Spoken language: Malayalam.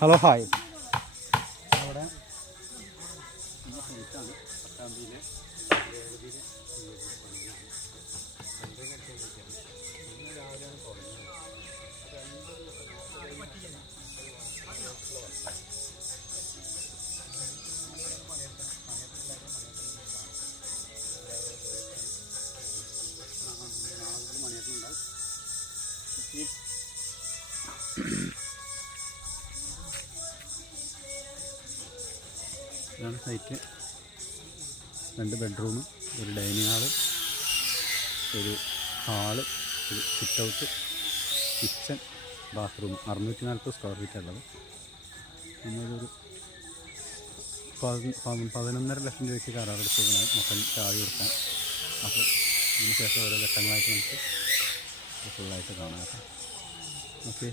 Hello hi. അവിടെ സീറ്റാണ് പട്ടാമ്പിയിലെ രാവിലെയാണ് തുടങ്ങിയത്. മണിയൊക്കെയുണ്ടാവും. ഇതാണ് സൈറ്റ്. 2 ബെഡ്റൂം, ഒരു ഡൈനിങ് ഹാള്, ഒരു ഹാള്, ഒരു sit out, kitchen, bathroom. 640 square feet ഉള്ളത്. നമ്മളൊരു 11.5 ലക്ഷം രൂപയ്ക്ക് കരാറെടുത്തതിനാണ് മൊത്തം ചാവി കൊടുക്കാൻ. അപ്പോൾ ഇതിന് ശേഷം ഓരോ ഘട്ടങ്ങളായിട്ട് നമുക്ക് ഫുള്ളായിട്ട് കാണാം. ഓക്കെ.